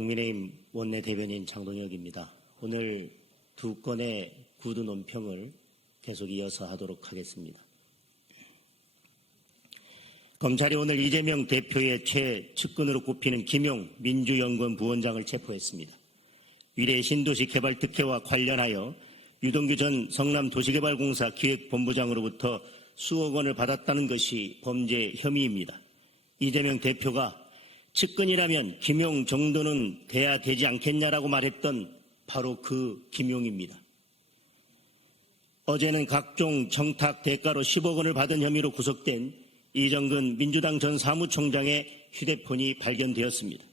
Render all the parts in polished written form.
국민의힘 원내대변인 장동혁입니다. 오늘 두 건의 구두 논평을 계속 이어서 하도록 하겠습니다. 검찰이 오늘 이재명 대표의 최측근으로 꼽히는 김용 민주연구원 부원장을 체포했습니다. 위례 신도시 개발 특혜와 관련하여 유동규 전 성남도시개발공사 기획본부장으로부터 수억 원을 받았다는 것이 범죄 혐의입니다. 이재명 대표가 측근이라면 김용 정도는 돼야 되지 않겠냐라고 말했던 바로 그 김용입니다. 어제는 각종 청탁 대가로 10억 원을 받은 혐의로 구속된 이정근 민주당 전 사무총장의 휴대폰이 발견되었습니다.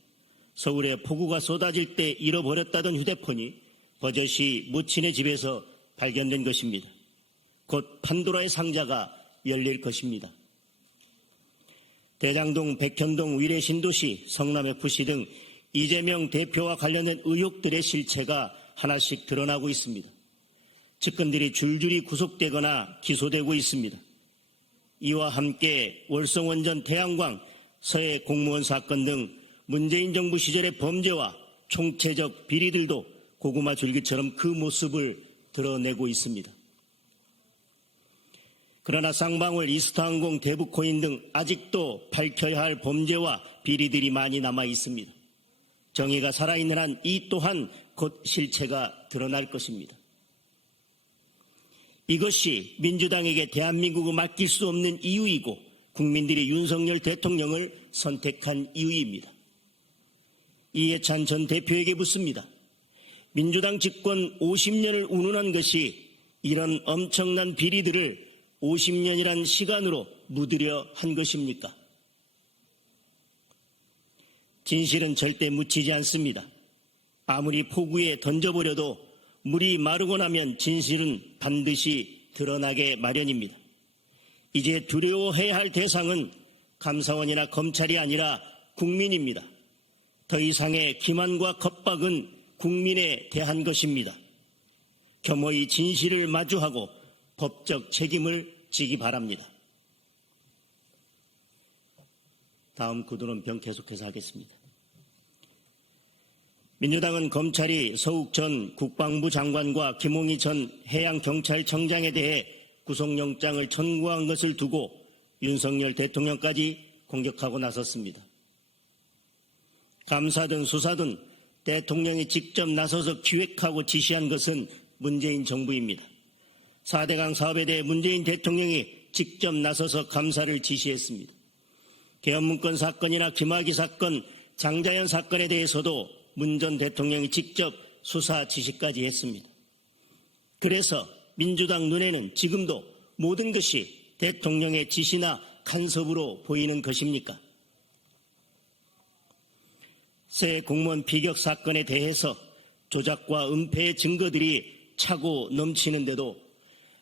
서울에 폭우가 쏟아질 때 잃어버렸다던 휴대폰이 버젓이 모친의 집에서 발견된 것입니다. 곧 판도라의 상자가 열릴 것입니다. 대장동, 백현동, 위례 신도시, 성남FC 등 이재명 대표와 관련된 의혹들의 실체가 하나씩 드러나고 있습니다. 측근들이 줄줄이 구속되거나 기소되고 있습니다. 이와 함께 월성원전 태양광, 서해 공무원 사건 등 문재인 정부 시절의 범죄와 총체적 비리들도 고구마 줄기처럼 그 모습을 드러내고 있습니다. 그러나 쌍방울, 이스타항공, 대북코인 등 아직도 밝혀야 할 범죄와 비리들이 많이 남아 있습니다. 정의가 살아있는 한 이 또한 곧 실체가 드러날 것입니다. 이것이 민주당에게 대한민국을 맡길 수 없는 이유이고 국민들이 윤석열 대통령을 선택한 이유입니다. 이해찬 전 대표에게 묻습니다. 민주당 집권 50년을 운운한 것이 이런 엄청난 비리들을 50년이란 시간으로 묻으려 한 것입니까? 진실은 절대 묻히지 않습니다. 아무리 포구에 던져버려도 물이 마르고 나면 진실은 반드시 드러나게 마련입니다. 이제 두려워해야 할 대상은 감사원이나 검찰이 아니라 국민입니다. 더 이상의 기만과 겁박은 국민에 대한 것입니다. 겸허히 진실을 마주하고 법적 책임을 지기 바랍니다. 다음 구두논평 계속해서 하겠습니다. 민주당은 검찰이 서욱 전 국방부 장관과 김홍희 전 해양경찰청장에 대해 구속영장을 청구한 것을 두고 윤석열 대통령까지 공격하고 나섰습니다. 감사든 수사든 대통령이 직접 나서서 기획하고 지시한 것은 문재인 정부입니다. 4대강 사업에 대해 문재인 대통령이 직접 나서서 감사를 지시했습니다. 계엄문건 사건이나 김학의 사건, 장자연 사건에 대해서도 문 전 대통령이 직접 수사 지시까지 했습니다. 그래서 민주당 눈에는 지금도 모든 것이 대통령의 지시나 간섭으로 보이는 것입니까? 새 공무원 비격 사건에 대해서 조작과 은폐의 증거들이 차고 넘치는데도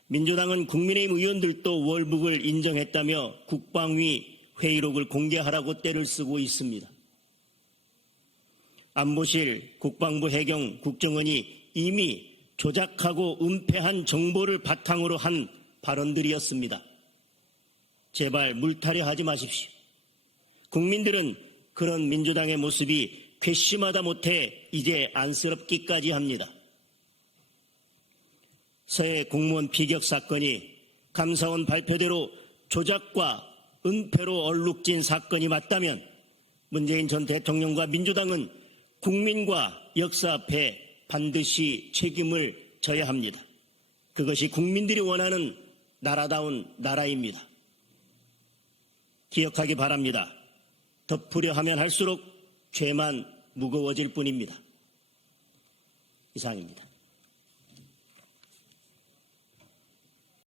민주당은 국민의힘 의원들도 월북을 인정했다며 국방위 회의록을 공개하라고 떼를 쓰고 있습니다. 안보실, 국방부 해경, 국정원이 이미 조작하고 은폐한 정보를 바탕으로 한 발언들이었습니다. 제발 물타려 하지 마십시오. 국민들은 그런 민주당의 모습이 괘씸하다 못해 이제 안쓰럽기까지 합니다. 서해 공무원 비격 사건이 감사원 발표대로 조작과 은폐로 얼룩진 사건이 맞다면 문재인 전 대통령과 민주당은 국민과 역사 앞에 반드시 책임을 져야 합니다. 그것이 국민들이 원하는 나라다운 나라입니다. 기억하기 바랍니다. 덮으려 하면 할수록 죄만 무거워질 뿐입니다. 이상입니다.